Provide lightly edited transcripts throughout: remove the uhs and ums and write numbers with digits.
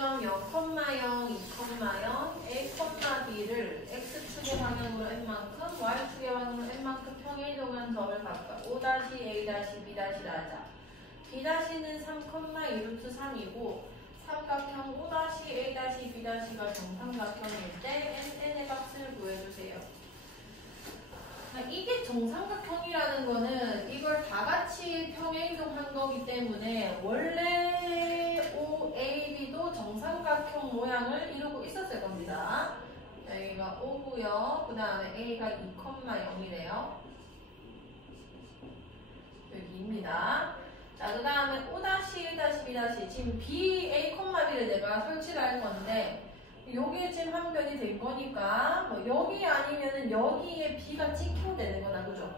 요점 0,0, 2,0 a, b를 x축의 방향으로 n만큼 y축의 방향으로 n만큼 평행이동한 점을 각각 O-A, B'라자. B''는 3,2루트 3이고 삼각형 O-A, B'가 정삼각형일 때 n의 값을 구해주세요. 이게 정삼각형이라는 거는 이걸 다 같이 평행이동한 거기 때문에 원래 OAB도 정삼각형 모양을 이루고 있었을 겁니다. 여기가 O고요. 그 다음에 A가 2,0이래요. 여기입니다. 자, 그 다음에 O-A, B' 지금 B, A, B를 내가 설치를 할 건데 요게 지금 한 변이 된 거니까 뭐 여기 아니면은 여기에 B가 찍혀도 되는 거다, 그죠?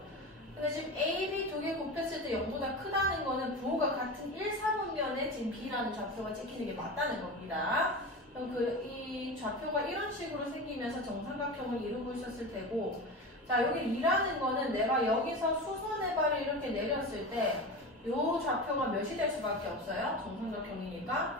근데 지금 A, B 두 개 곱했을 때 0보다 크다는 거는 부호가 같은 1, 4분면에 지금 B라는 좌표가 찍히는 게 맞다는 겁니다. 그럼 이 좌표가 이런 식으로 생기면서 정삼각형을 이루고 있었을 테고, 자, 여기 2라는 거는 내가 여기서 수선의 발을 이렇게 내렸을 때 요 좌표가 몇이 될 수밖에 없어요? 정삼각형이니까.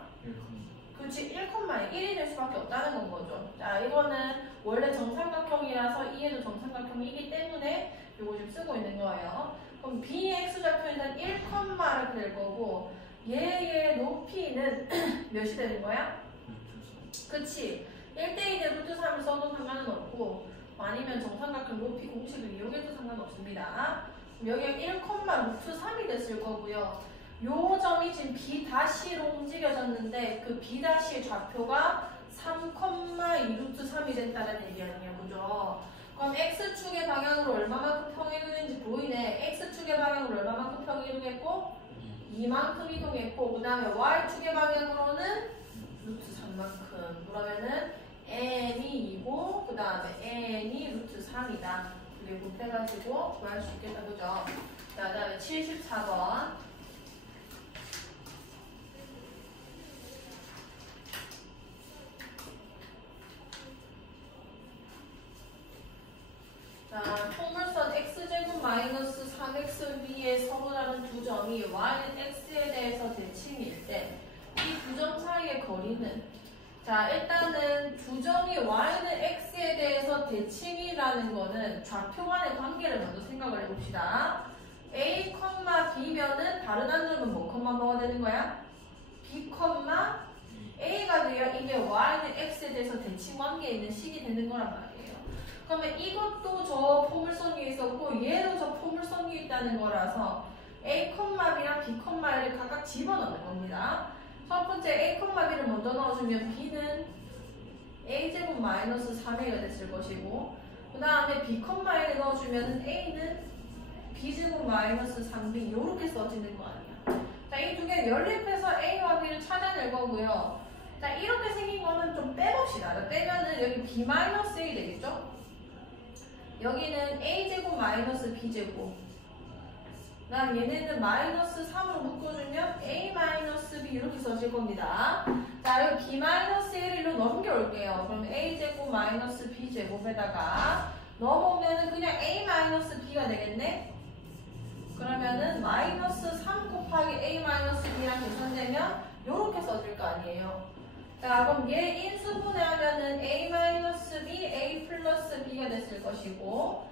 그렇지, 1,1이 될 수밖에 없다는 건 거죠. 자, 이거는 원래 정삼각형이라서 이해도 정삼각형이기 때문에 이거 지금 쓰고 있는 거예요. 그럼 B의 x좌표는 1, 이렇게 될 거고 얘의 높이는 몇이 되는 거야? 그치, 1대2대 루트 3을 써도 상관은 없고 아니면 정삼각형 높이 공식을 이용해도 상관없습니다. 여기가 1, 루트 3이 됐을 거고요. 요 점이 지금 B''로 움직여졌는데 그 B''의 좌표가 3,2루트 3이 됐다는 얘기 아니에요, 그죠? 그럼 X축의 방향으로 얼마만큼 평행이동했는지 보이네. X축의 방향으로 얼마만큼 평행이동했고 2만큼 이동했고, 그 다음에 Y축의 방향으로는 루트 3만큼. 그러면은 n이 2고 그 다음에 n이 루트 3이다. 이게 곱해가지고 구할 수 있겠다, 그죠? 자, 그 다음에 74번. 자, 통물선 x제곱 마이너스 3xb의 서로 다른 두 점이 y는 x에 대해서 대칭일 때 이 두 점 사이의 거리는, 자, 일단은 두 점이 y는 x에 대해서 대칭이라는 거는 좌표 간의 관계를 먼저 생각을 해봅시다. a, b면은 다른 한 점은 뭐가 되는 거야? b, a가 돼야 이게 y는 x에 대해서 대칭 관계에 있는 식이 되는 거란 말이에요. 그러면 이것도 저 포물선 위에 있었고 얘도 저 포물선 위에 있다는 거라서 A, B랑 B, 를 각각 집어넣는 겁니다. 첫 번째 A, B를 먼저 넣어주면 B는 A제곱 마이너스 3A가 됐을 것이고, 그 다음에 B, 를 넣어주면 A는 B제곱 마이너스 3B 이렇게 써지는 거 아니야. 자, 이 두 개 연립해서 A와 B를 찾아낼 거고요. 자, 이렇게 생긴 거는 좀 빼봅시다. 빼면은 여기 B-A 되겠죠? 여기는 A제곱 마이너스 B제곱. 그 다음 얘네는 마이너스 3으로 묶어주면 A 마이너스 B 이렇게 써질 겁니다. 자, 여기 B 마이너스 1로 넘겨올게요. 그럼 A제곱 마이너스 B제곱에다가 넘어오면은 그냥 A 마이너스 B가 되겠네? 그러면은 마이너스 3 곱하기 A 마이너스 B랑 계산되면 요렇게 써질 거 아니에요. 자, 그럼 얘 인수분해하면은 A 마이너스 B, A 플러스 B가 됐을 것이고,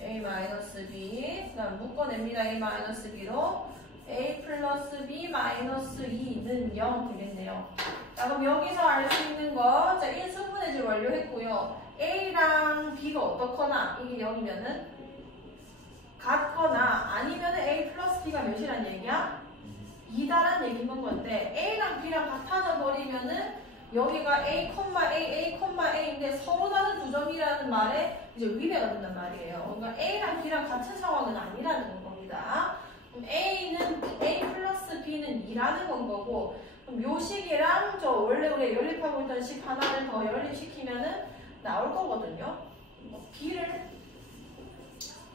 A 마이너스 B, 그 다음 묶어냅니다. A 마이너스 B로 A 플러스 B 마이너스 2는 0 되겠네요. 자, 그럼 여기서 알 수 있는 거, 자, 인수분해를 완료했고요. A랑 B가 어떻거나 이게 0이면은 같거나 아니면은 A 플러스 B가 몇이란 얘기야? 2다란 얘기인 건데 A랑 B랑 같아져 버리면은 여기가 A, A인데 서로 다른 두 점이라는 말에 이제 위배가 된단 말이에요. 그러니까 A랑 B랑 같은 상황은 아니라는 겁니다. 그럼 A는 A 플러스 B는 2라는 건 거고, 그럼 요 식이랑 저 원래 우리가 연립하고 있던 식 하나를 더 연립시키면은 나올 거거든요. B를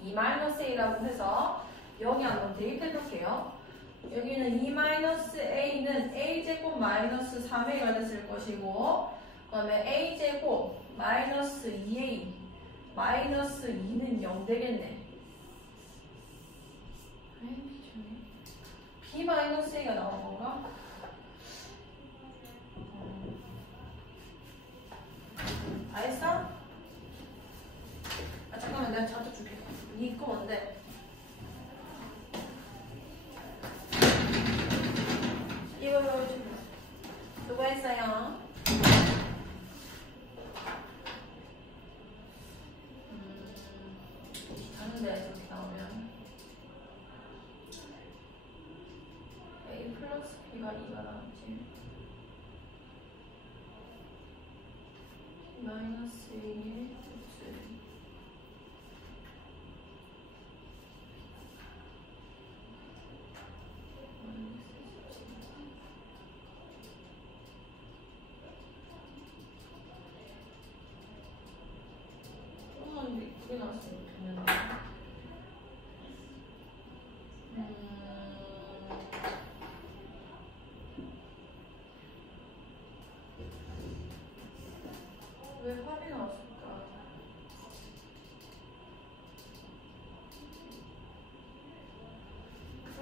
2-A라고 해서 여기 한번 대입해 볼게요. 여기는 2-A는 A제곱 마이너스 3A가 됐을 것이고, 그 다음에 A제곱 마이너스 2A 마이너스 2는 0 되겠네. B 마이너스 A가 나온 건가? 되겠어요? 하는데 이렇게 나오면 A 플러스 B가 2가 나왔지. 마이너스 1 조금만 예쁘게 나왔으면 좋겠는데. 왜 합이 나왔을까?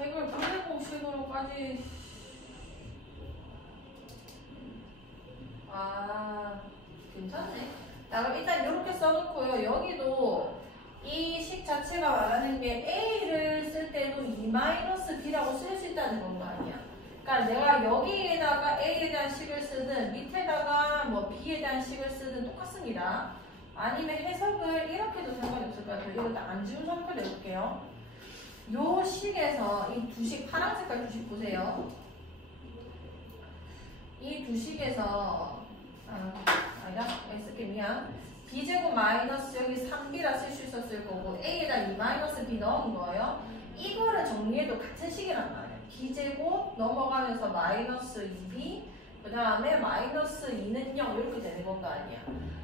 이걸 분해 공식으로까지. 아, 괜찮네. 자, 그럼 일단 이렇게 써놓고요. 여기도 이 식 자체가 말하는 게 A를 쓸 때도 E-B라고 쓸 수 있다는 건 거 아니야. 그러니까 내가 여기에다가 A에 대한 식을 쓰든 밑에다가 뭐 B에 대한 식을 쓰든 똑같습니다. 아니면 해석을 이렇게도 상관이 없을 것 같아요. 이거 안 지운 상태로 해볼게요. 요 식에서 이 두 식, 파란 색깔 두 식 보세요. 이 두 식에서 아니다. X게 미안. B제곱 마이너스 여기 3B라 쓸 수 있었을 거고 A에다 E-B 넣은 거예요. 이거를 정리해도 같은 식이란 말이에요. B제곱 넘어가면서 마이너스 2B 그 다음에 마이너스 2는 0 이렇게 되는 건 거 아니야.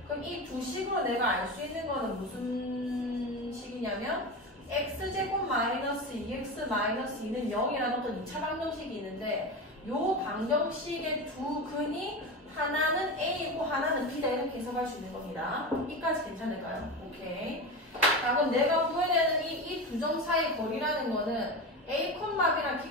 그럼 이 두 식으로 내가 알 수 있는 거는 무슨 식이냐면 X제곱 마이너스 2X 마이너스 2는 0이라는 어떤 2차 방정식이 있는데 요 방정식의 두 근이 하나는 A이고 하나는 B다 이렇게 해석할 수 있는 겁니다. 이까지 괜찮을까요? 오케이. 자, 그럼 내가 구해내는 이 두 점 사이의 거리라는 거는 A, B랑 B,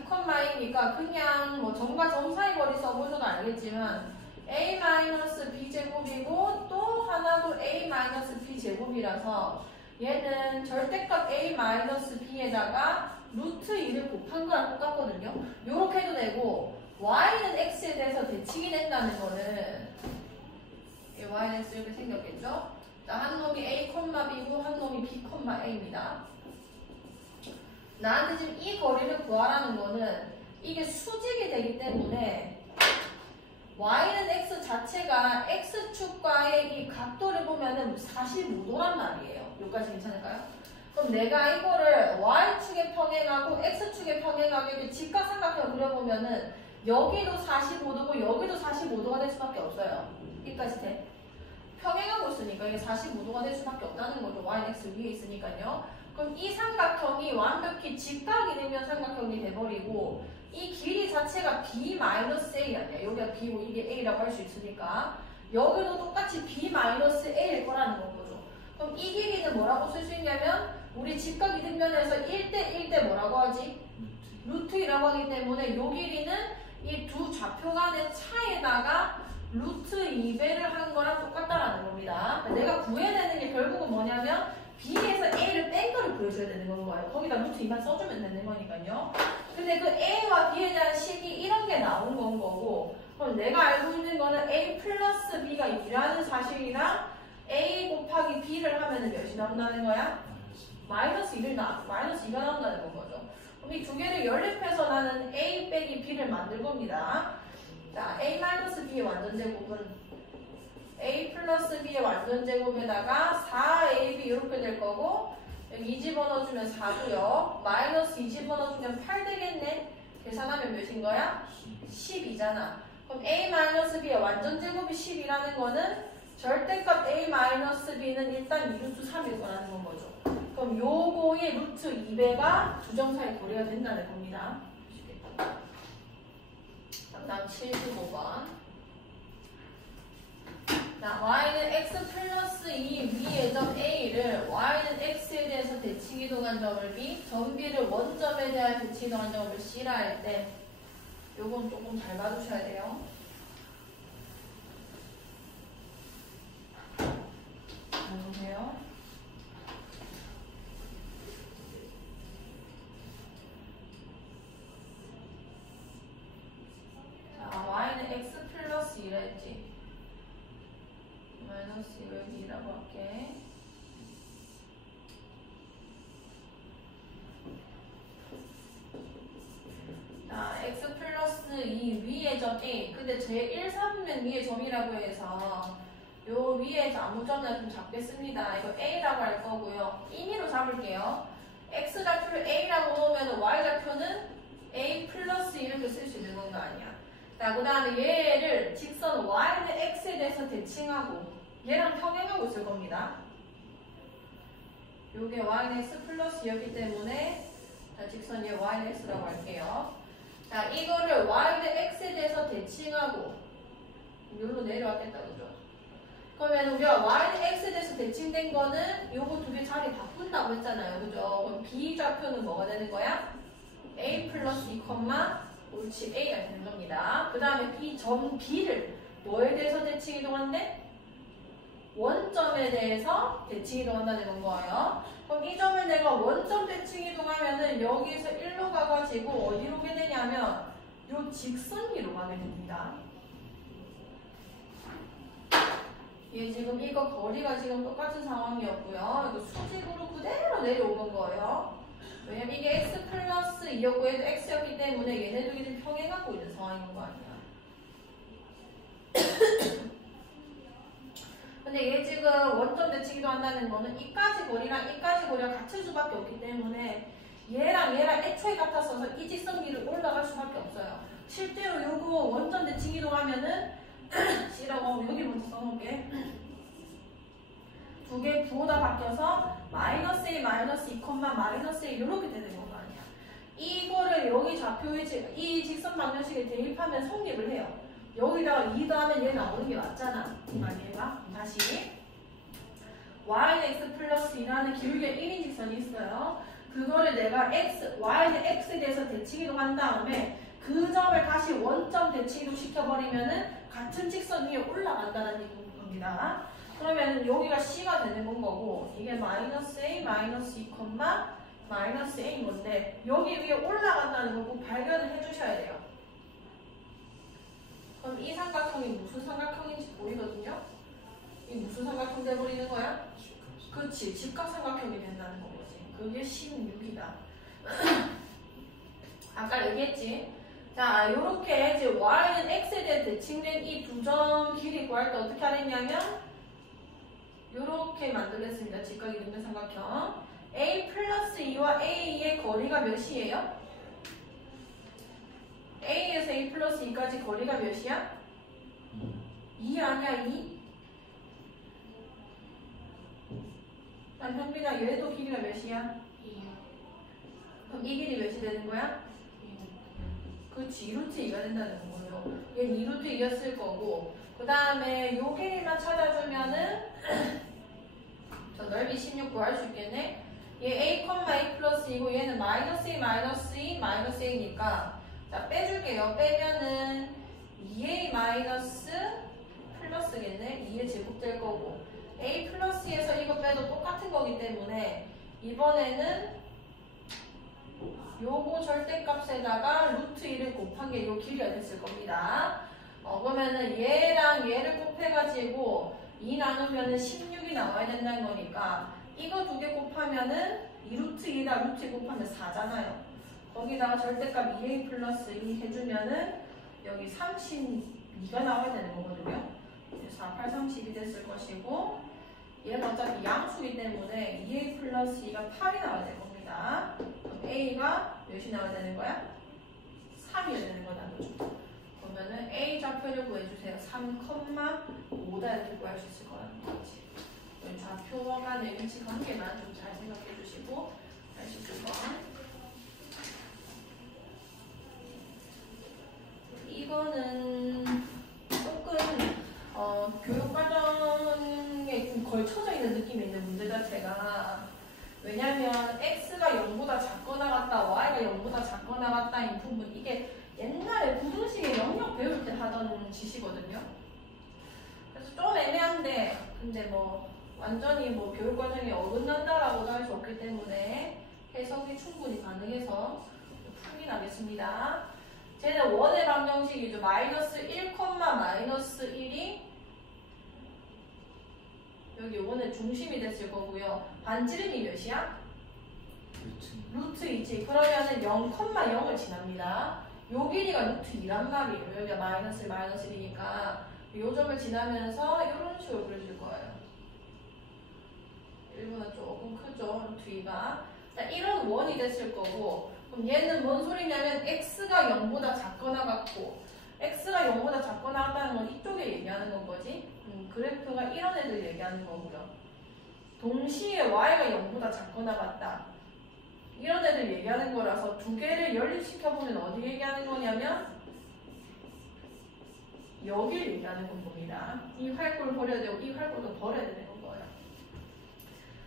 A니까 그냥 뭐 점과 점 사이 거리 써보셔도 알겠지만 A-B 제곱이고 또 하나도 A-B 제곱이라서 얘는 절대값 A-B에다가 루트 2를 곱한 거랑 똑같거든요. 요렇게 해도 되고 y는 x에 대해서 대칭이 된다는 거는 y는 x 이렇게 생겼겠죠? 자, 한 놈이 a, b고 한 놈이 b, a입니다. 나한테 지금 이 거리를 구하라는 거는 이게 수직이 되기 때문에 y는 x 자체가 x축과의 이 각도를 보면은 45도란 말이에요. 여기까지 괜찮을까요? 그럼 내가 이거를 y축에 평행하고 x축에 평행하게 이렇게 직각삼각형을 그려보면은 여기도 45도고 여기도 45도가 될 수밖에 없어요. 여기까지 돼. 평행하고 있으니까 이게 45도가 될 수밖에 없다는 거죠. y는 x 위에 있으니까요. 그럼 이 삼각형이 완벽히 직각이 되면 삼각형이 돼버리고 이 길이 자체가 b-a야. 여기가 b고 이게 a라고 할 수 있으니까 여기도 똑같이 b-a일 거라는 건 거죠. 그럼 이 길이는 뭐라고 쓸 수 있냐면 우리 직각 이등변에서 1대1대 뭐라고 하지? 루트 2라고 하기 때문에 이 길이는 이 두 좌표 간의 차에다가 루트 2배를 한 거랑 똑같다라는 겁니다. 내가 구해내는 게 결국은 뭐냐면 B에서 A를 뺀 거를 구해줘야 되는 거예요. 거기다 루트 2만 써주면 되는 거니까요. 근데 그 A와 B에 대한 식이 이런 게 나온 건 거고 그럼 내가 알고 있는 거는 A 플러스 B가 2라는 사실이랑 A 곱하기 B를 하면 몇이 나온다는 거야? 마이너스 2가 나온다는 건 거죠. 그럼 이 두 개를 연립해서 나는 A 빼기 B를 만들 겁니다. 자, A-B의 완전제곱은 A 플러스 B의 완전제곱에다가 4AB 이렇게 될 거고 여기 2 집어넣어주면 4고요. 마이너스 2 집어넣어주면 8 되겠네. 계산하면 몇인 거야? 12잖아. 그럼 A-B의 완전제곱이 10이라는 거는 절대값 A-B는 일단 2루트 3일 거라는 건 거죠. 그럼 요거의 루트 2배가 두 점 사이 거리가 된다는 겁니다. 다음 75번. 자, y는 x 플러스 2 위의 점 a를 y는 x에 대해서 대칭이동한 점을 b, 점 b를 원점에 대한 대칭이동한 점을 c라 할 때 요건 조금 잘 봐주셔야 돼요. 잘 보세요. y는 x 플러스 1에 마이너스 여기라고 할게. 자, x 플러스 2 위의 점 A. 근데 제 1, 3면 위의 점이라고 해서 요 위에 아무 점이나 좀 잡겠습니다. 이거 A라고 할 거고요. 임의로 잡을게요. X좌표를 A라고 놓으면 Y좌표는 A 플러스 이렇게 쓸 수 있는 건가 아니야. 자, 그 다음에 얘를 직선 Y는 X에 대해서 대칭하고 얘랑 평행하고 있을 겁니다. 요게 Y는 X 플러스였기 때문에 자, 직선 얘 Y는 X라고 할게요. 자, 이거를 Y는 X에 대해서 대칭하고 여기로 내려왔겠다, 그죠? 그러면 우리가 Y는 X에 대해서 대칭된 거는 요거 두 개 자리 바꾼다고 했잖아요, 그죠? 그럼 B좌표는 뭐가 되는 거야? A 플러스 2, 옳지, A가 되는 겁니다. 그 다음에 점 B를 뭐에 대해서 대칭 이동한대? 원점에 대해서 대칭 이동한다는 거예요. 그럼 이 점을 내가 원점 대칭 이동하면은 여기서 1로 가가지고 어디로 오게 되냐면 요 직선 위로 가게 됩니다. 얘 지금 이거 거리가 지금 똑같은 상황이었고요. 이거 수직으로 그대로 내려오는 거예요. 왜냐면 이게 x 플러스 2였고 얘도 x였기 때문에 얘네들이 평행하고 있는 상황인 거 아니야. 근데 얘 지금 원점 대칭이도 한다는 거는 이까지 거리랑 이까지 거리가 같을 수밖에 없기 때문에 얘랑 애초에 같았어서 이 직선 위로 올라갈 수밖에 없어요. 실제로 요거 원점 대칭 이동하면은 C라고 여기 먼저 써놓을게. 두 개 부호다 바뀌어서 마이너스 1, 마이너스 2, 마이너스 1 이렇게 되는 거 아니야. 이거를 여기 좌표에 이 직선 방정식에 대입하면 성립을 해요. 여기다가 2 더하면 얘 나오는 게 맞잖아. 얘가 다시 y는 x 플러스 2라는 기울기의 1인 직선이 있어요. 그거를 내가 y는 x에 대해서 대칭 이동한 다음에 그 점을 다시 원점 대칭 이동 시켜버리면은 같은 직선 위에 올라간다는 겁니다. 그러면 여기가 C가 되는 건 거고 이게 마이너스 A, 마이너스 2, 마이너스 A인 건데 여기 위에 올라간다는 거 꼭 발견을 해주셔야 돼요. 그럼 이 삼각형이 무슨 삼각형인지 보이거든요? 이 무슨 삼각형 돼버리는 거야? 그렇지, 직각삼각형이 된다는 거지. 그게 16이다. 아까 얘기했지? 자, 요렇게 이제 y는 x에 대해 대칭된 이 두 점 길이 구할 때 어떻게 하랬냐면 요렇게 만들겠습니다. 직각이 있는 삼각형. a 플러스 2와 a의 거리가 몇이에요? a에서 a 플러스 2까지 거리가 몇이야? 2 아니야, 2? 난 현빈아, 얘도 길이가 몇이야? 2. 그럼 이 길이 몇이 되는 거야? 그렇지, 2루트 2가 된다는 거예요. 얘는 2루트 2였을 거고, 그 다음에 요 길이만 찾아주면은 저 넓이 16 구할 수 있겠네? 얘 a, a 플러스 2고 얘는 마이너스 2, 마이너스 2, 마이너스 2니까 자, 빼줄게요. 빼면은 2a 마이너스 플러스겠네? 2의 제곱 될 거고 a 플러스에서 이거 빼도 똑같은 거기 때문에 이번에는 요거 절대값에다가 루트 2를 곱한 게 요 길이가 됐을 겁니다. 그러면은 얘랑 얘를 곱해가지고 2 나누면은 16이 나와야 된다는 거니까 이거 두 개 곱하면은 2루트 2에다 루트 2 곱하면 4잖아요. 거기다가 절대값 2a 플러스 2 해주면은 여기 32가 나와야 되는 거거든요. 4, 8, 32 됐을 것이고 얘가 어차피 양수이기 때문에 2a 플러스 2가 8이 나와야 될 겁니다. 그럼 a가 몇이 나와야 되는 거야? 3이어야 되는 거다. 그러면은 a 좌표를 구해주세요. 3,5다 이렇게 구할 수 있을 거라는 거지. 좌표와 간의 위치 관계만 좀 잘 생각해 주시고 89번 이거는 조금 교육과정에 좀 걸쳐져 있는 느낌이 있는 문제 자체가 왜냐면 x가 0보다 작거나 같다 y가 0보다 작거나 같다인 부분 이게 옛날에 부등식의 영역 배울 때 하던 지시거든요. 그래서 좀 애매한데 근데 뭐 완전히 뭐 교육과정에 어긋난다라고도 할 수 없기 때문에 해석이 충분히 가능해서 풀긴 하겠습니다. 쟤는 원의 방정식이죠. 마이너스 1, 마이너스 1이 여기 원의 중심이 됐을 거고요. 반지름이 몇이야? 루트 2지. 그러면은 0,0을 지납니다. 요 길이가 루트 2란 말이에요. 여기가 마이너스 1이니까 요 점을 지나면서 이런 식으로 그려줄 거예요. 1보다 조금 크죠, 루트 2가. 자, 이런 원이 됐을 거고, 그럼 얘는 뭔 소리냐면 x가 0보다 작거나 같고, x가 0보다 작거나 같다는 건 이쪽에 얘기하는 건 거지. 그래프가 이런 애들 얘기하는 거고요. 동시에 y가 0보다 작거나 같다. 이런 애들 얘기하는 거라서 두 개를 연립시켜보면 어디 얘기하는 거냐면 여길 얘기하는 겁니다. 이 활골 버려야 되고 이 활골도 버려야 되는 거예요.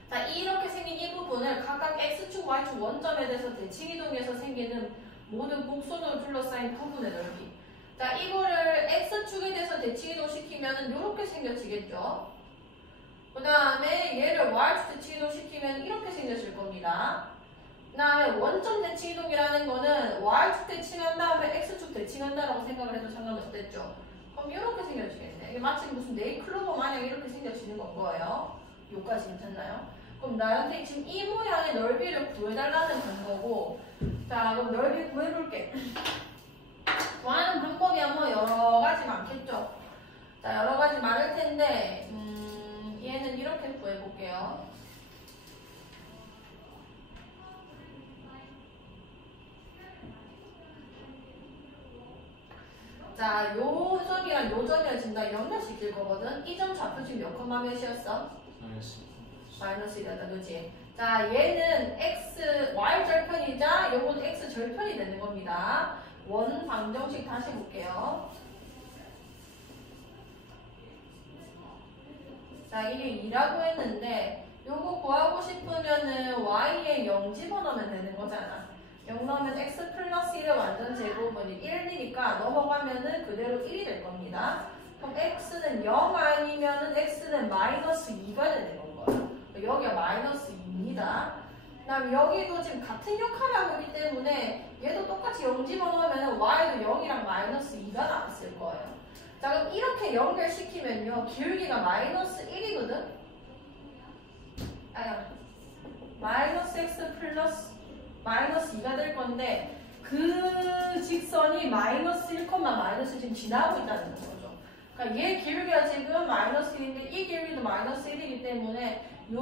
자, 이렇게 생긴 이 부분을 각각 x축, y축 원점에 대해서 대칭이동에서 생기는 모든 곡선으로 둘러싸인 부분의 넓이. 자, 이거를 x축에 대해서 대칭이동 시키면 이렇게 생겨지겠죠. 그 다음에 얘를 y축 대칭이동 시키면 이렇게 생겨질 겁니다. 그 다음에 원점 대칭이동이라는 거는 y축 대칭한 다음에 x축 대칭한다라고 생각을 해도 상관없겠죠. 그럼 이렇게 생겨지겠네. 이게 마치 무슨 네잎클로버 마냥 이렇게 생겨지는 건 거예요. 요까지 괜찮나요? 그럼 나한테 지금 이 모양의 넓이를 구해달라는 건 거고, 자, 그럼 넓이 구해볼게. 구하는 방법이 뭐 여러 가지 많겠죠. 자, 여러 가지 많을 텐데, 얘는 이렇게 구해볼게요. 자, 요 점이랑 요 점이랑 지금 다 연결시킬 거거든. 이 점 좌표 지금 몇 컴마 몇이었어? 마이너스 1이었다, 그치? 자, 얘는 x, y 절편이자 요거는 x 절편이 되는 겁니다. 원 방정식 다시 볼게요. 자, 이게 2라고 했는데 요거 구하고 싶으면은 y에 0 집어넣으면 되는 거잖아. 0 넣으면 x 플러스 1의 완전 제곱은 1이니까 넘어가면은 그대로 1이 될 겁니다. 그럼 x는 0 아니면은 x는 마이너스 2가 되는 거예요. 여기가 마이너스 2입니다. 그 다음에 여기도 지금 같은 역할을 하고 있기 때문에 얘도 똑같이 0 집어넣으면 y도 0이랑 마이너스 2가 나왔을 거예요. 자, 그럼 이렇게 연결시키면요, 기울기가 마이너스 1이거든? 마이너스 x 플러스 마이너스 2가 될 건데 그 직선이 마이너스 1, 마이너스 지금 지나고 있다는 거죠. 그러니까 얘 기울기가 지금 마이너스 1인데 이 기울기도 마이너스 1이기 때문에 요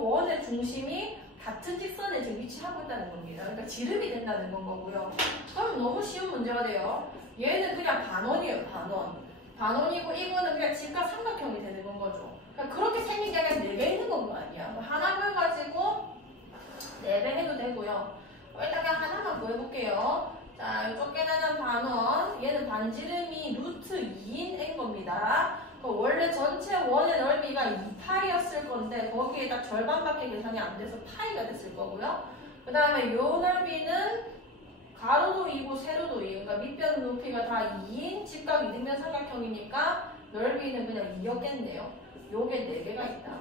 원의 중심이 같은 직선에 지금 위치하고 있다는 겁니다. 그러니까 지름이 된다는 건 거고요. 그럼 너무 쉬운 문제가 돼요. 얘는 그냥 반원이에요, 반원. 반원이고 이거는 그냥 직각 삼각형이 되는 건 거죠. 그러니까 그렇게 생긴 게 아니라 4개 있는 건 거 아니야. 하나만 가지고 4배 해도 되고요. 일단 그냥 하나만 구해볼게요. 자, 쫓겨나는 반원. 얘는 반지름이 루트 2인 n 겁니다. 원래 전체 원의 넓이가 2파이였을 건데 거기에 딱 절반밖에 계산이 안 돼서 파이가 됐을 거고요. 그 다음에 요 넓이는 가로도 2고 세로도 2. 그러니까 밑변 높이가 다 2인 직각 이등변 삼각형이니까 넓이는 그냥 2였겠네요. 요게 4개가 있다.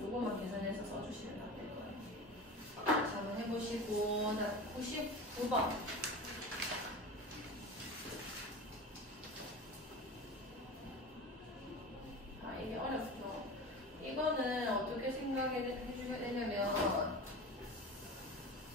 요것만 계산해서 써주시면 될 거예요. 자, 한번 해보시고, 자, 99번. 이게 어렵죠. 이거는 어떻게 생각해주셔야 되냐면,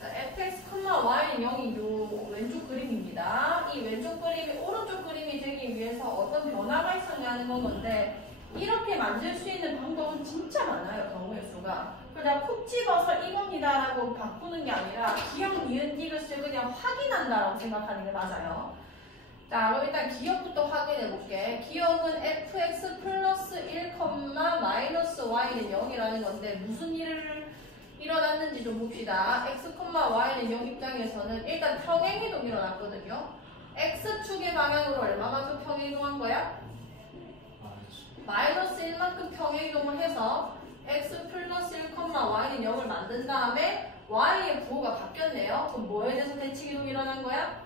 자, fx, y는 0이 요 왼쪽 그림입니다. 이 왼쪽 그림이 오른쪽 그림이 되기 위해서 어떤 변화가 있었냐는 건데, 이렇게 만들 수 있는 방법은 진짜 많아요, 경우의 수가. 그냥 콕 집어서 이겁니다라고 바꾸는 게 아니라, 기억, 니은, 디귿을 그냥 확인한다라고 생각하는 게 맞아요. 자, 그럼 일단 기억부터 확인해 볼게. 기억은 fx 플러스 1, 마이너스 y는 0이라는 건데 무슨 일을 일어났는지 좀 봅시다. x, y는 0 입장에서는 일단 평행이동이 일어났거든요. x축의 방향으로 얼마만큼 평행이동한 거야? 마이너스 1만큼 평행이동을 해서 x 플러스 1, y는 0을 만든 다음에 y의 부호가 바뀌었네요. 그럼 뭐에 대해서 대칭이동이 일어난 거야?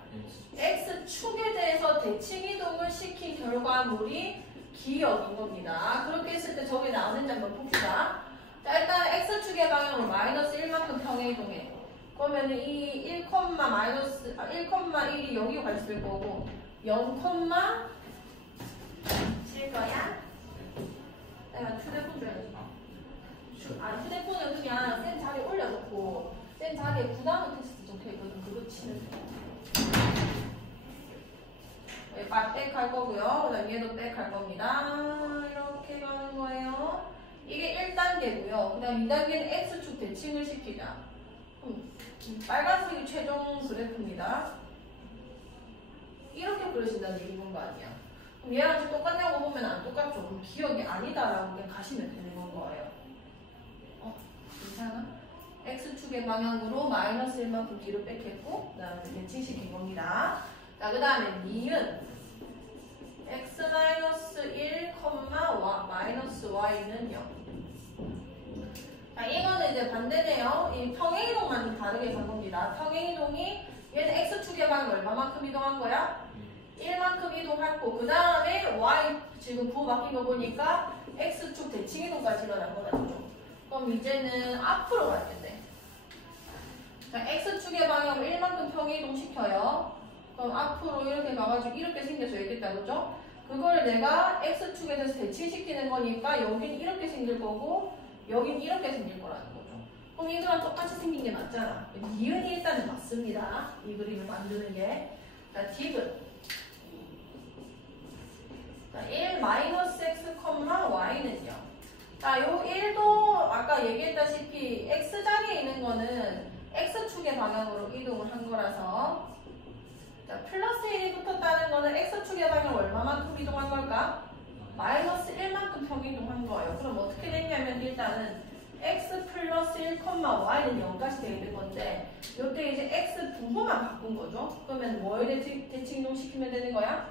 x축에 대해서 대칭이동을 시킨 결과물이 기억인 겁니다. 그렇게 했을 때 저기 나오는지 한번 봅시다. 자, 일단 x축의 방향으로 마이너스 1만큼 평행이동해. 그러면 이 1,1이 여기로 가 있을 거고 0,7 거야? 내가 휴대폰 줘야지. 휴대폰을 그냥 쌤 자리에 올려놓고 쌤 자리에 부담은 테스트 적혀있거든. 그거 치면 돼. 백 할 거고요. 그 다음 얘도 백 할 겁니다. 이렇게 가는 거예요. 이게 1단계고요. 그 다음 2단계는 X축 대칭을 시키자. 빨간색이 최종 그래프입니다. 이렇게 그려진다는 얘기인 거 아니야. 그럼 얘랑 똑같냐고 보면 안 똑같죠. 그럼 기억이 아니다라고 그냥 가시면 되는 건 거예요. 괜찮아? X축의 방향으로 마이너스 1만큼 뒤로 뺐겠고, 그 다음에 대칭시킨 겁니다. 자, 그 다음에 니은 x-1, 마이너스 y는 0. 자, 이거는 이제 반대네요. 이 평행이동만 좀 다르게 간 겁니다. 평행이동이 얘는 x축의 방향 얼마만큼 이동한 거야? 1만큼 이동했고, 그 다음에 y 지금 부호 바뀐 거 보니까 x축 대칭이동까지 일어난 거죠. 그럼 이제는 앞으로 갈 텐데. 자, x축의 방향으로 1만큼 평행이동 시켜요. 그럼 앞으로 이렇게 가가지고 이렇게 생겨져야겠다, 그죠? 그걸 내가 x축에 대해서 대칭시키는 거니까 여긴 이렇게 생길 거고 여긴 이렇게 생길 거라는 거죠. 그럼 이거랑 똑같이 생긴 게 맞잖아. 니은이 일단은 맞습니다. 이 그림을 만드는 게. 자, 디귿. 자, 1 마이너스 x, y는요. 자, 요 1도 아까 얘기했다시피 x자리에 있는 거는 x축의 방향으로 이동을 한 거라서, 자, 플러스 1이 붙었다는 거는 x축의 방향을 얼마만큼 이동한 걸까? 마이너스 1만큼 평이동한 거예요. 그럼 어떻게 됐냐면 일단은 x 플러스 1, y는 0까지 되어 있는 건데 이때 이제 x 분모만 바꾼 거죠. 그러면 뭐에 대칭이동 시키면 되는 거야?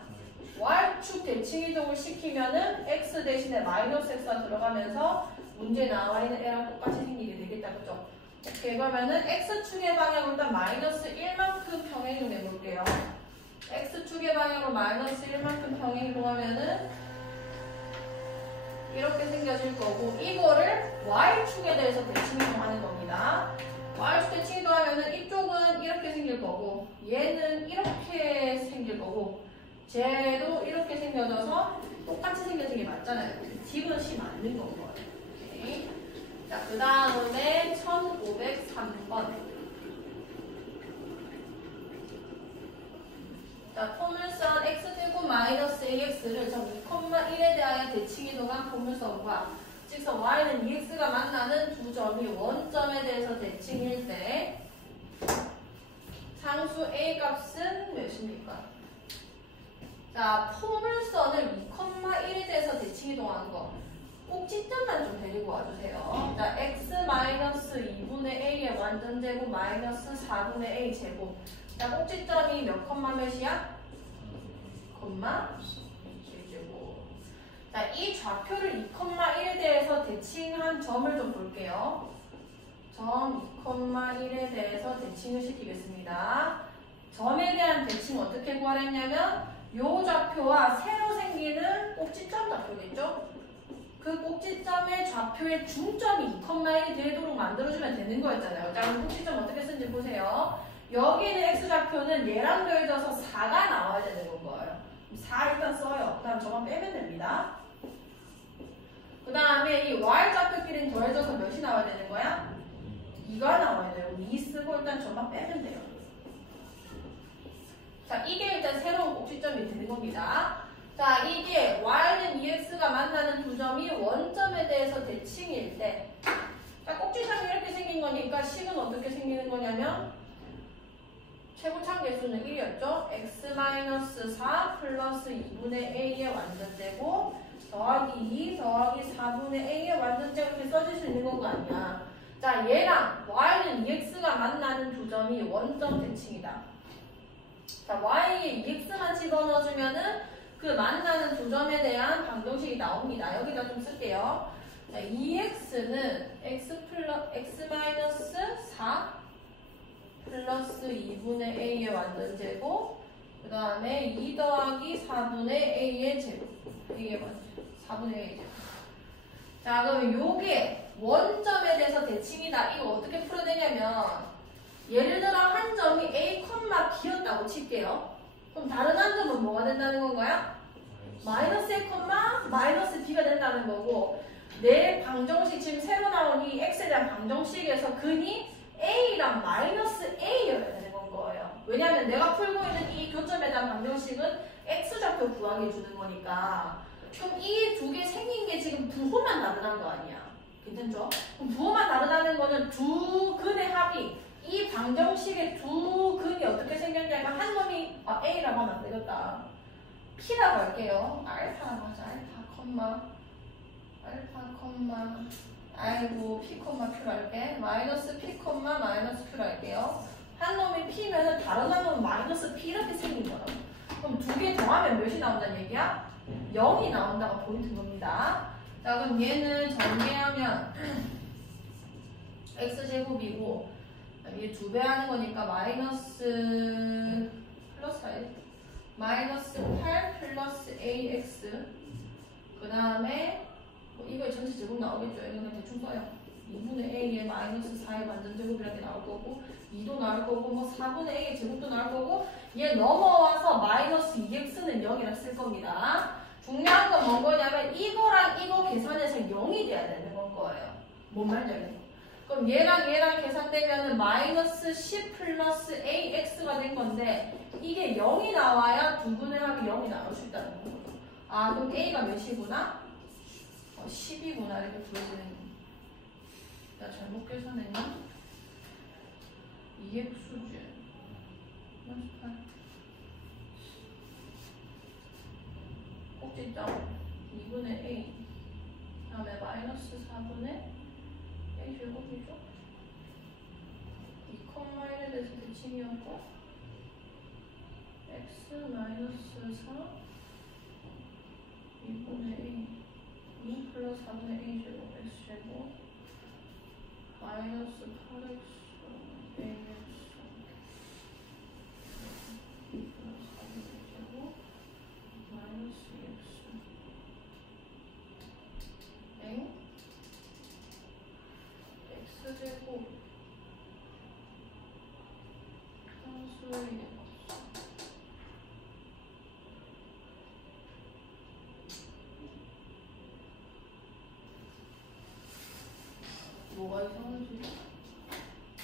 y축 대칭이동을 시키면은 x 대신에 마이너스 x가 들어가면서 문제에 나와 있는 애랑 똑같이 생기게 되겠다. 그죠? 오케이, 그러면은 x축의 방향으로 일단 마이너스 1만큼 평행이동해 볼게요. x축의 방향으로 마이너스 1만큼 평행이동하면은 이렇게 생겨질 거고, 이거를 y축에 대해서 대칭이동하는 겁니다. y축 대칭이동하면은 이쪽은 이렇게 생길 거고 얘는 이렇게 생길 거고 쟤도 이렇게 생겨져서 똑같이 생겨진 게 맞잖아요. 디귿이 C 맞는 건 거예요. 오케이. 자, 그 다음에 1503번. 자, 포물선 x제곱 마이너스 ax를 점 2,1에 대하여 대칭이동한 포물선과 직선 y는 2x가 만나는 두 점이 원점에 대해서 대칭일 때 상수 a 값은 몇입니까? 자, 포물선을 2,1에 대해서 대칭이동하는 거. 꼭지점만 좀 데리고 와주세요. 자, x-2분의 a의 완전제곱 마이너스 4분의 a 제곱. 자, 꼭지점이 몇 컴마 몇이야? 콤마 1제곱. 자, 이 좌표를 2,1에 대해서 대칭한 점을 좀 볼게요. 점 2,1에 대해서 대칭을 시키겠습니다. 점에 대한 대칭 어떻게 구하랬냐면 요 좌표와 새로 생기는 꼭지점 좌표겠죠? 그 꼭지점의 좌표의 중점이 2,1이 되도록 만들어주면 되는 거였잖아요. 자, 그럼 꼭지점 어떻게 쓰는지 보세요. 여기는 x좌표는 얘랑 더해져서 4가 나와야 되는 거예요. 4 일단 써요. 그 다음 저만 빼면 됩니다. 그 다음에 이 y좌표끼리는 더해져서 몇이 나와야 되는 거야? 2가 나와야 돼요. 2 쓰고 일단 저만 빼면 돼요. 자, 이게 일단 새로운 꼭지점이 되는 겁니다. 자, 이게 y는 2x가 만나는 두 점이 원점에 대해서 대칭일 때, 자, 꼭지점이 이렇게 생긴 거니까 식은 어떻게 생기는 거냐면 최고참 개수는 1이었죠. x-4 플러스 2분의 a의 완전제곱 더하기 2 더하기 4분의 a의 완전제곱 이렇게 써질 수 있는 거 아니야. 자, 얘랑 y는 2x가 만나는 두 점이 원점 대칭이다. 자, y에 2x만 집어넣어주면은 그 만나는 두 점에 대한 방정식이 나옵니다. 여기다 좀 쓸게요. 자, 2x는 x-4 플러스 2분의 a의 완전제곱 그 다음에 2 더하기 4분의 a의 제곱 a의 완전제곱 4분의 a의 제곱. 자, 그러면 요게 원점에 대해서 대칭이다. 이거 어떻게 풀어야 되냐면 예를 들어 한 점이 a, b였다고 칠게요. 그럼 다른 한 점은 뭐가 된다는 건가요? 마이너스 a, 마이너스 b가 된다는 거고 내 방정식 지금 새로 나온 이 x에 대한 방정식에서 근이 a랑 마이너스 a여야 되는 건 거예요. 왜냐하면 내가 풀고 있는 이 교점에 대한 방정식은 x좌표 구하게 주는 거니까. 그럼 이 두 개 생긴 게 지금 부호만 다르다는 거 아니야. 괜찮죠? 그럼 부호만 다르다는 거는 두 근의 합이 이 방정식의 두 근이 어떻게 생겼냐면 한 놈이 a라고 하면 안 되겠다. p라고 할게요. 알파라고 하자. 알파, 아이고 p, q로 할게. 마이너스 p, 마이너스 q로 할게요. 한 놈이 p면은 다른 한 놈은 마이너스 p 이렇게 생긴 거라고. 그럼 두 개 더하면 몇이 나온다는 얘기야? 0이 나온다가 포인트인 겁니다. 자, 그럼 얘는 전개하면 x제곱이고 얘 2배 하는 거니까 마이너스 플러스 8 플러스 ax 그 다음에 이거 전체 제곱 나오겠죠? 이거 그냥 대충 써요. 2분의 a의 마이너스 4의 반전제곱이라게 나올 거고 2도 나올 거고 뭐 4분의 a의 제곱도 나올 거고 얘 넘어와서 마이너스 2x는 0이라 쓸 겁니다. 중요한 건 뭔 거냐면 이거랑 이거 계산해서 0이 돼야 되는 건 거예요. 뭔 말인지 알겠죠? 그럼 얘랑 계산되면은 마이너스 10 플러스 ax가 된 건데 이게 0이 나와야 두 분의 합이 0이 나올 수 있다는 거죠. 아, 그럼 a가 몇이구나? 10이구나 이렇게 보여지는. 나 잘못 계산했나? 2x 수준 38 꼭지점 2분의 a 그 다음에 마이너스 4분의 a 제곱이죠? 2,1에 대해서 대칭이었고 x 마이너스 4 2분의 a 2 플러스 4분의 a 제곱 x 제곱 마이너스 8x ax 2 플러스 4분의 제곱 마이너스 x 엥? x 제곱 상수의 뭐가 이상하지?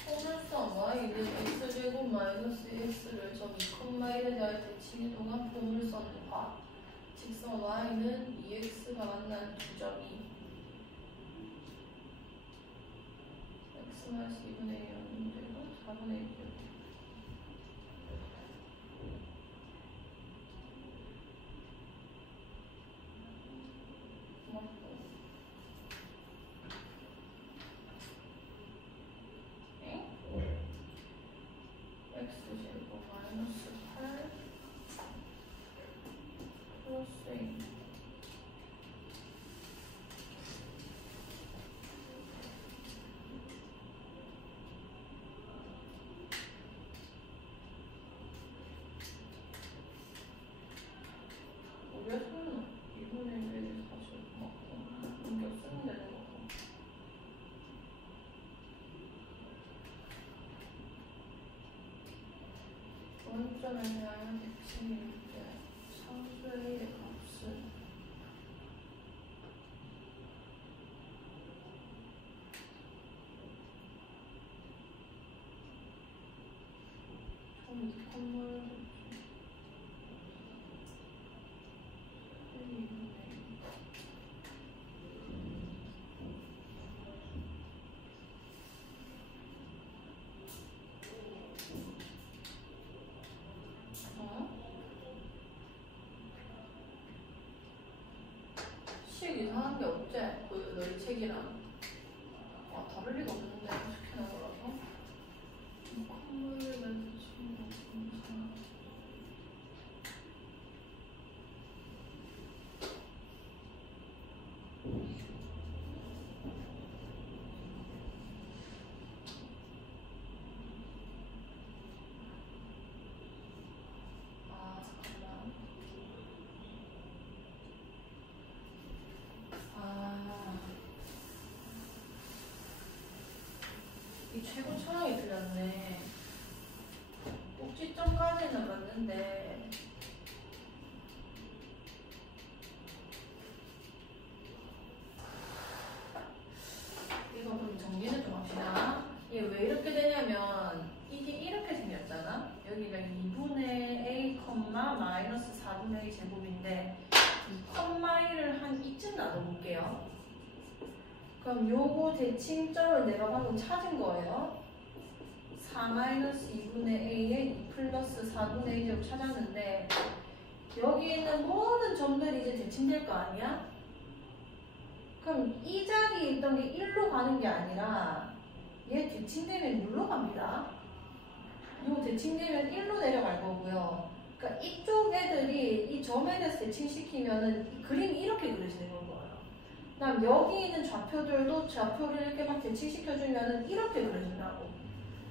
포물선 y는 x제곱 마이너스 x를 점 2,1에 대하여 대칭의 동안 포물선과 직선 y는 2x가 만난 두 점이 x 마이너스 2분의 1이었는데요. 4분의 1이요. x제곱 마이너스 8 플러스 a 우리가 쓰는 2분의 1에 40 맞고 옮겨 쓰면 되는 거고 원점에 대한 대칭일 때 상수의 값은 좀 선물 식 이상한 게 없지? 그 너희 책이랑 다를 리가 없는데 어떻게 나오라고? 콧물을 친구 공사 이 최고 차항이 틀렸네. 꼭지점까지는 맞는데 4분의 A 제곱인데 이 콤마 1을 한 이쯤 놔둬볼게요. 그럼 요거 대칭점을 내가 방금 찾은 거예요. 4-2분의 A에 2 플러스 4분의 A 제곱 찾았는데 여기 있는 모든 점들이 이제 대칭될 거 아니야? 그럼 이 자리에 있던 게 1로 가는 게 아니라 얘 대칭되면 6로 갑니다. 요 대칭되면 1로 내려갈 거고요. 그러니까 이쪽 애들이 이 점에 대해서 대칭시키면은 이 그림이 이렇게 그려지는 거예요. 그다음 여기 있는 좌표들도 좌표를 이렇게 막 대칭시켜주면은 이렇게 그려진다고.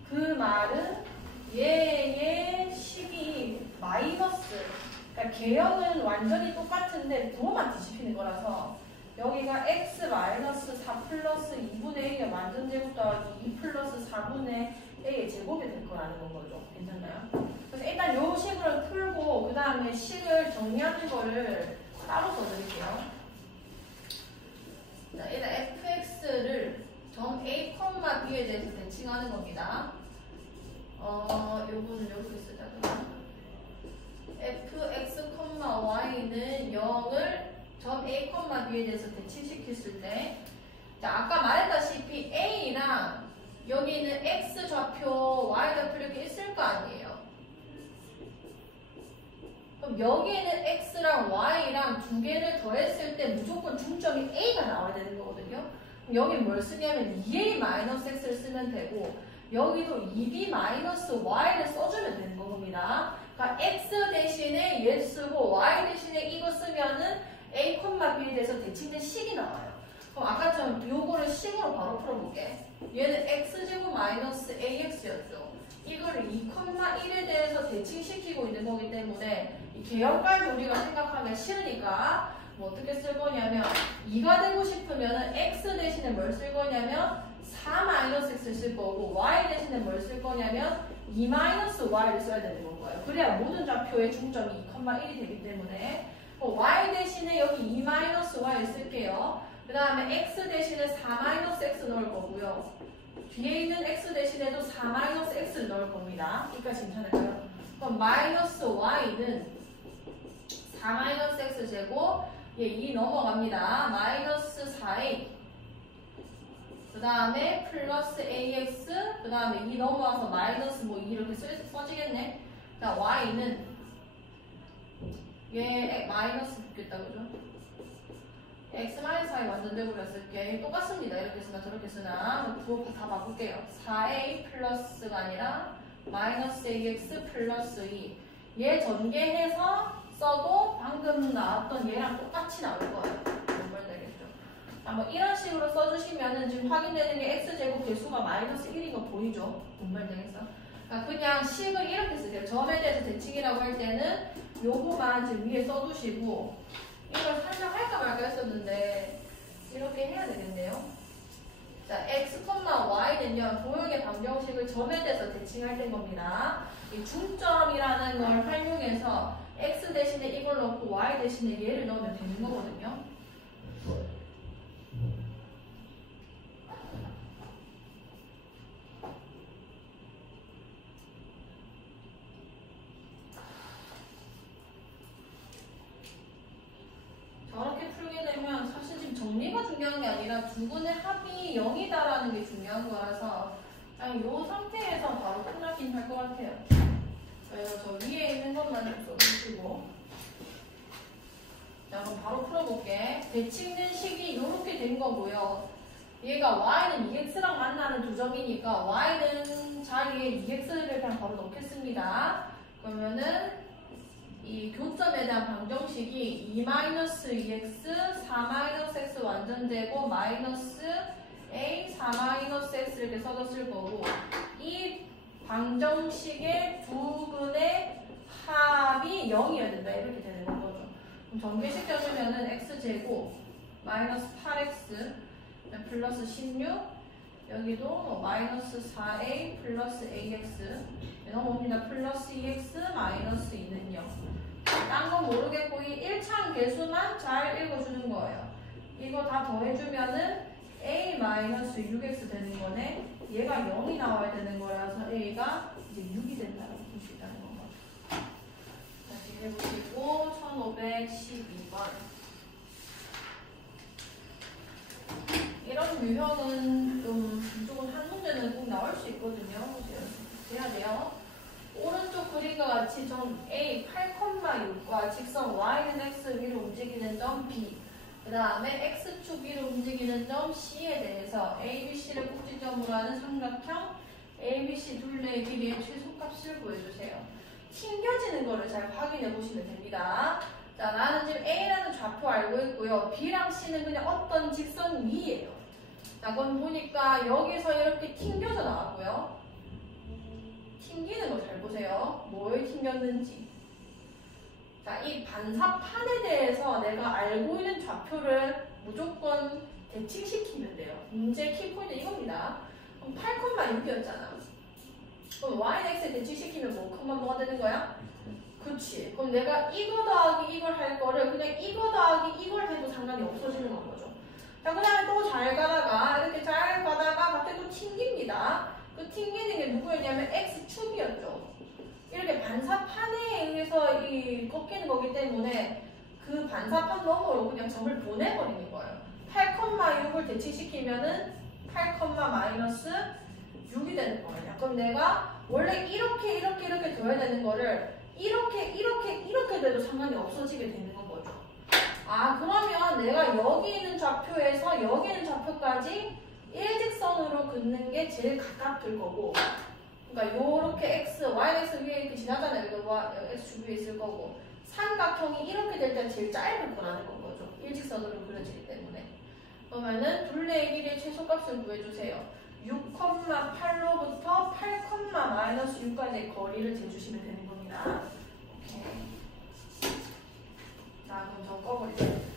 그 말은 얘의 식이 마이너스, 그러니까 개형은 완전히 똑같은데 부호만 뒤집히는 거라서 여기가 x 마이너스 4 플러스 2분의 A의 완전 제곱 더하기 2 플러스 4분의 A의 제곱이 될 거라는 건 거죠. 괜찮나요? 그래서 일단 요 식을 풀고 그 다음에 식을 정리하는 거를 따로 써드릴게요. 자, 일단 fx를 점 a, b에 대해서 대칭하는 겁니다. 요거는 이렇게 쓰자. fx, y는 0을 점 a, b에 대해서 대칭시켰을 때, 자, 아까 말했다시피 a랑 여기 있는 x 좌표, y 좌표 이렇게 있을 거 아니에요. 그럼 여기에는 x랑 y랑 두 개를 더했을 때 무조건 중점이 a가 나와야 되는 거거든요. 그럼 여기 뭘 쓰냐면 2a-x를 쓰면 되고 여기도 2b-y를 써주면 되는 겁니다. 그러니까 x 대신에 얘 쓰고 y 대신에 이거 쓰면은 a, b에 대해서 대칭된 식이 나와요. 그럼 아까처럼 요거를 식으로 바로 풀어볼게. 얘는 x제곱 마이너스 ax였죠. 이거를 2,1에 대해서 대칭시키고 있는 거기 때문에 이 개형까지 우리가 생각하면 싫으니까 뭐 어떻게 쓸 거냐면 2가 되고 싶으면 x 대신에 뭘 쓸 거냐면 4-x를 쓸 거고 y 대신에 뭘 쓸 거냐면 2-y를 써야 되는 거예요. 그래야 모든 좌표의 중점이 2,1이 되기 때문에 y 대신에 여기 2-y를 쓸게요. 그 다음에 x 대신에 4-x 넣을 거고요. 뒤에 있는 x 대신에도 4-x를 넣을 겁니다. 여기까지 괜찮을까요? 그럼 마이너스 y는 4-x 제곱, 얘 2 넘어갑니다. 마이너스 4a, 그 다음에 플러스 ax, 그 다음에 2 넘어와서 마이너스 뭐 2 이렇게 써지겠네. 자, y는 얘 마이너스 붙겠다, 그죠? x-4이 완전 제곱이라 쓸게. 똑같습니다. 이렇게 쓰나 저렇게 쓰나 부호 다 바꿀게요. 4a 플러스가 아니라 마이너스 ax 플러스 2. 얘 전개해서 써도 방금 나왔던 얘랑 똑같이 나올 거예요. 뭔말 되겠죠? 뭐 이런 식으로 써주시면은 지금 확인되는 게 x제곱 개수가 마이너스 1인 거 보이죠? 뭔말 되겠어? 그러니까 그냥 식을 이렇게 쓰세요. 점에 대해서 대칭이라고 할 때는 요거만 지금 위에 써두시고 이걸 살짝 할까 말까 했었는데 이렇게 해야 되겠네요. 자, x, y는요 도형의 방정식을 점에 대해서 대칭할 때 겁니다. 이 중점이라는 걸 활용해서 x 대신에 이걸 넣고 y 대신에 얘를 넣으면 되는 거거든요. 저렇게 풀게 되면 사실 지금 정리가 중요한 게 아니라 두 분의 합이 0이다라는 게 중요한 거라서 그냥 이 상태에서 바로 끝나긴 할 것 같아요. 그래서 저 위에 있는 것만 좀 써주시고. 자, 그럼 바로 풀어볼게. 대칭된 식이 이렇게 된 거고요. 얘가 y는 2x랑 만나는 두 점이니까 y는 자리에 2x를 그냥 바로 넣겠습니다. 그러면은 이 교점에 대한 방정식이 2-2x, 4-x 완전제곱 마이너스 a, 4-x 이렇게 써졌을 거고 이 방정식의 두 근의 합이 0이어야 된다. 이렇게 되는 거죠. 그럼 전개시켜주면은 x제곱 마이너스 8x 플러스 16 여기도 뭐 마이너스 4a 플러스 ax 넘어옵니다. 플러스 2x 마이너스 2는요. 딴 건 모르겠고 이 1차항 개수만 잘 읽어주는 거예요. 이거 다 더해주면은 a 마이너스 6x 되는 거네. 얘가 0이 나와야 되는 거라서 a가 이제 6이 된다고 볼 수 있다는 거. 다시 해보시고 512번. 이런 유형은 좀 무조건 한 문제는 꼭 나올 수 있거든요. 해야 돼요. 오른쪽 그림과 같이 점 A 8,6과 직선 Y는 X 위로 움직이는 점 B, 그 다음에 X축 위로 움직이는 점 C에 대해서 ABC를 꼭지점으로 하는 삼각형 ABC 둘레의 길이의 최소값을 구해주세요. 튕겨지는 거를 잘 확인해 보시면 됩니다. 자, 나는 지금 A라는 좌표 알고 있고요. B랑 C는 그냥 어떤 직선 위예요. 자, 그럼 보니까 여기서 이렇게 튕겨져 나왔고요. 튕기는 거 잘 보세요. 뭘 튕겼는지. 자, 이 반사판에 대해서 내가 알고 있는 좌표를 무조건 대칭시키면 돼요. 문제 키포인트 이겁니다. 그럼 8,6이었잖아. 그럼 y, x에 대칭시키면 뭐가 되는 거야? 그치. 그럼 내가 이거 더하기 이걸 할 거를 그냥 이거 더하기 이걸 해도 상관이 없어지는 건 거죠. 자, 그 다음에 또 잘 가다가 이렇게 잘 가다가 갑자기 또 튕깁니다. 그 튕기는 게 누구였냐면 x축이었죠. 이렇게 반사판에 의해서 이 꺾이는 거기 때문에 그 반사판 너머로 그냥 점을 보내버리는 거예요. 8,6을 대칭시키면은 8,-6이 되는 거예요. 그럼 내가 원래 이렇게 둬야 되는 거를 이렇게 돼도 상관이 없어지게 되는 건 거죠. 아, 그러면 내가 여기 있는 좌표에서 여기 있는 좌표까지 일직선으로 긋는 게 제일 가깝을 거고, 그러니까 요렇게 x, yx 위에 이렇게 지나잖아요. 이거 x축 위에 있을 거고, 삼각형이 이렇게 될 때 제일 짧을 거라는 건 거죠. 일직선으로 그려지기 때문에. 그러면은 둘레의 길이의 최소값을 구해주세요. 6,8로부터 8,-6까지의 거리를 재주시면 되는 겁니다. 오케이. 자, 그럼 저 꺼버리죠.